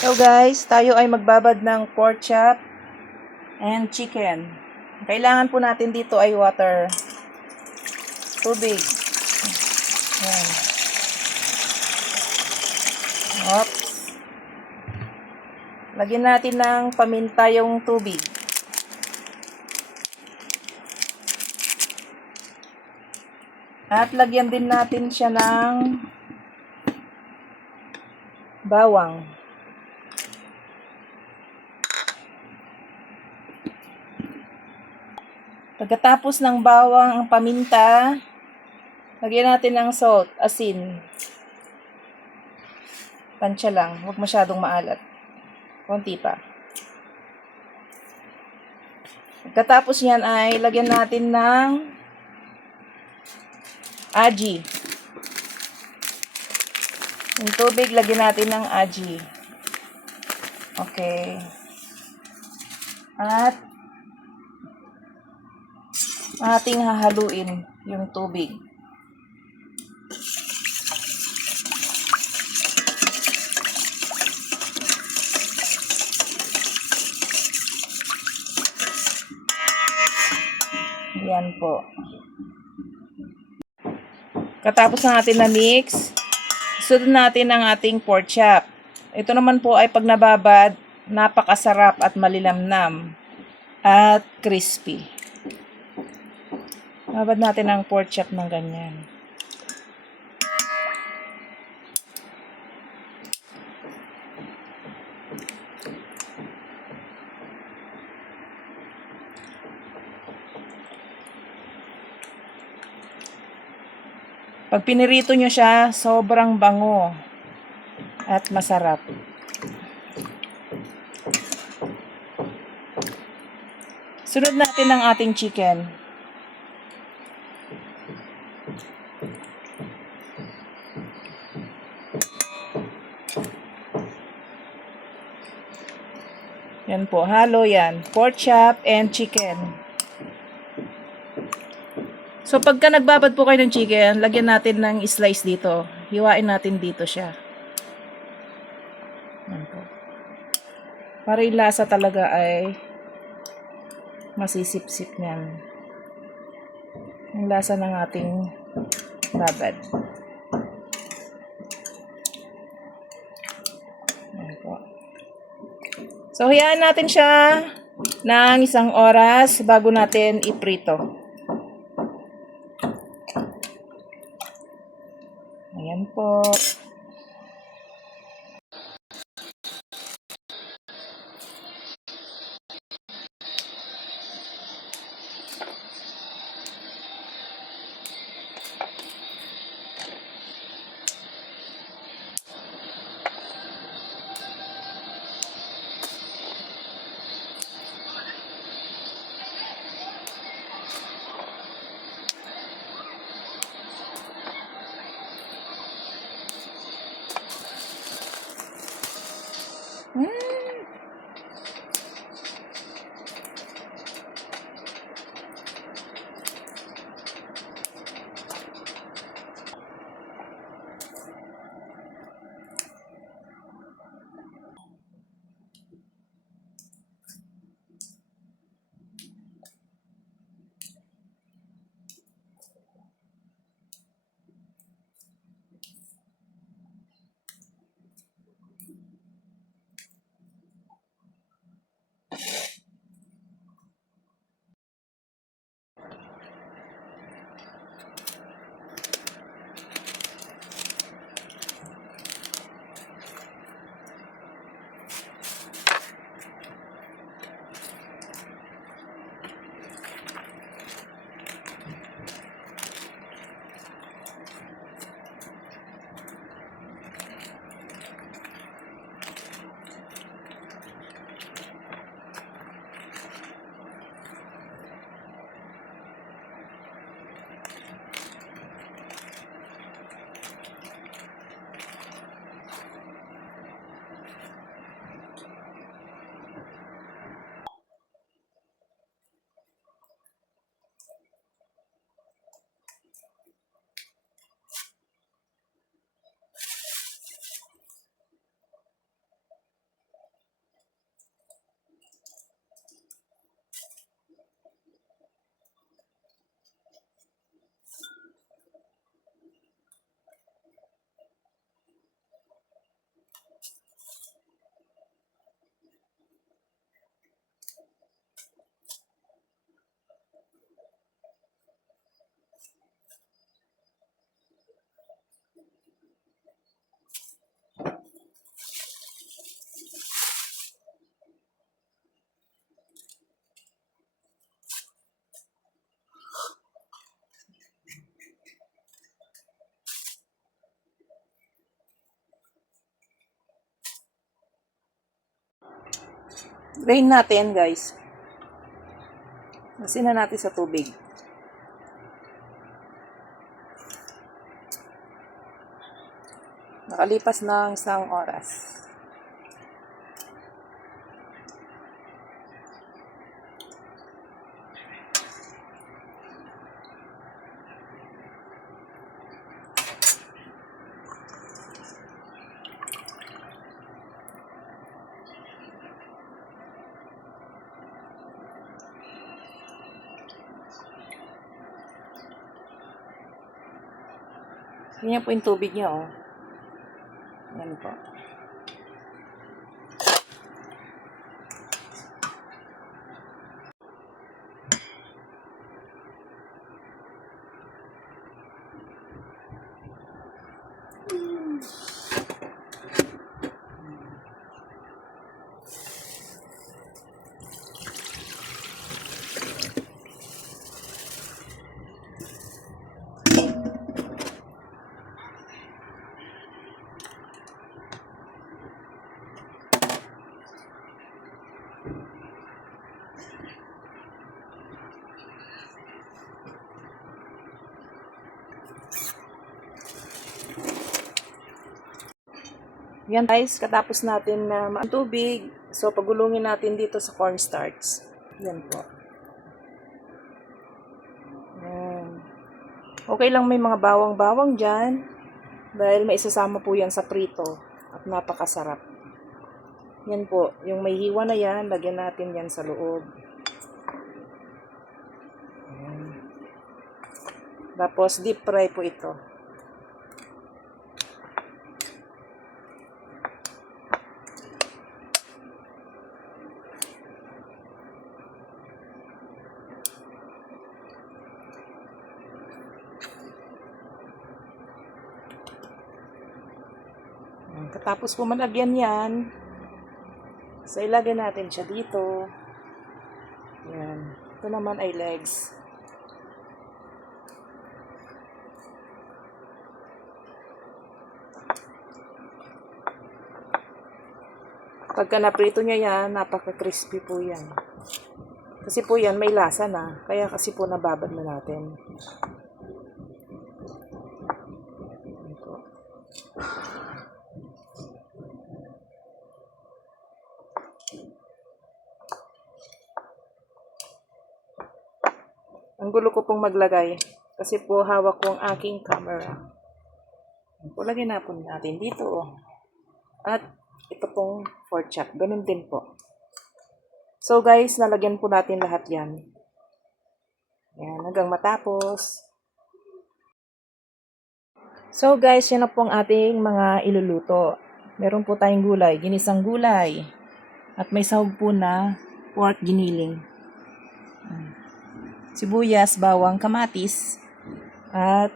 So guys, tayo ay magbabad ng pork chop and chicken. Kailangan po natin dito ay water. Tubig. Yan. Oops. Lagyan natin ng paminta yung tubig. At lagyan din natin siya ng bawang. Pagkatapos ng bawang ang paminta, lagyan natin ng salt, asin. Tansya lang, huwag masyadong maalat. Konti pa. Pagkatapos yan ay lagyan natin ng aji. Yung tubig, lagyan natin ng aji. Okay. At ating hahaluin yung tubig. Yan po. Katapos na natin na mix, sunod natin ang ating pork chop. Ito naman po ay pag nababad, napakasarap at malilamnam at crispy. Babad natin ang pork chop ng ganyan. Pag pinirito nyo siya, sobrang bango at masarap. Sunod natin ang ating chicken. Yan po, halo yan. Pork chop and chicken. So, pagka nagbabad po kayo ng chicken, lagyan natin ng slice dito. Hiwain natin dito siya. Yan po. Para yung lasa talaga ay masisip-sip niyan. Yung lasa ng ating babad. Yan po. So, hayaan natin siya ng 1 oras bago natin iprito. Ayan po. Drain natin, guys. Asin na natin sa tubig. Nakalipas ng 1 oras. Ganyan po yung tubig niya, oh. Yan po. Yan guys, katapos natin na tubig. So, pagulungin natin dito sa cornstarch. Yan po. Yan. Okay lang may mga bawang-bawang dyan. Dahil may isasama po yan sa prito. At napakasarap. Yan po. Yung may hiwa na yan, lagyan natin yan sa loob. Yan. Tapos, deep fry po ito. Katapos po malagyan yan, so ilagay natin siya dito. Yan. Ito naman ay legs. Pagka naprito niya yan, napaka-crispy po yan. Kasi po yan, may lasa na. Kaya kasi po nababad na natin. Ang gulo ko pong maglagay kasi po hawak ko ang aking camera. Lagyan na po natin dito. Oh. At ito pong pork chop. Ganun din po. So guys, nalagyan po natin lahat yan. Yan, hanggang matapos. So guys, yan na po ang ating mga iluluto. Meron po tayong gulay, ginisang gulay. At may sahog po na pork giniling. Sibuyas, bawang, kamatis, at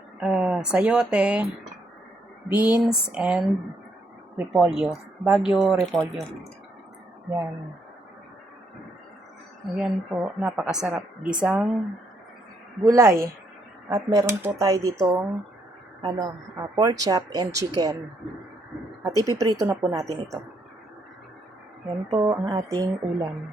sayote, beans, and repolyo. Bagyo repolyo. Yan. Ayan po, napakasarap. Gisang gulay. At meron po tayo ditong pork chop and chicken. At ipiprito na po natin ito. Yan po ang ating ulam.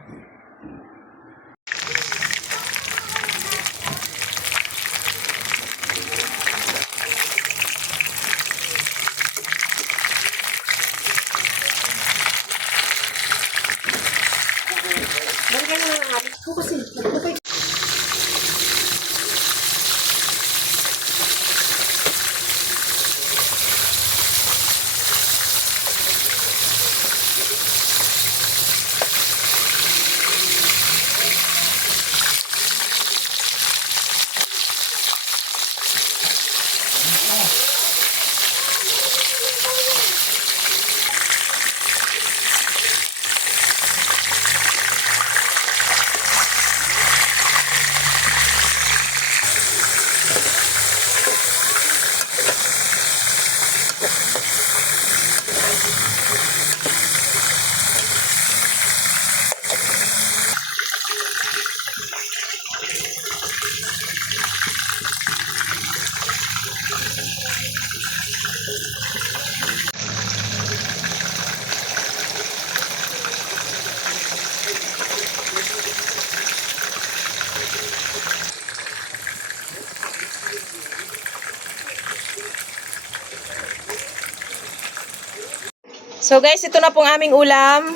So guys, ito na pong aming ulam.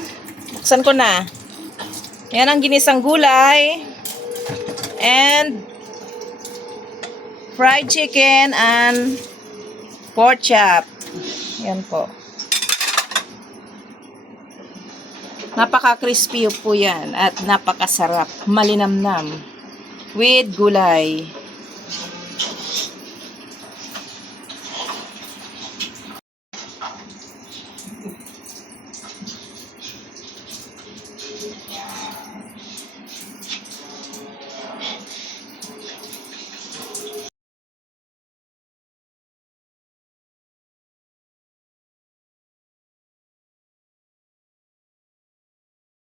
Buksan ko na. Yan ang ginisang gulay. And fried chicken and pork chop. Yan po. Napaka-crispy po yan at napakasarap. Malinamnam. With gulay.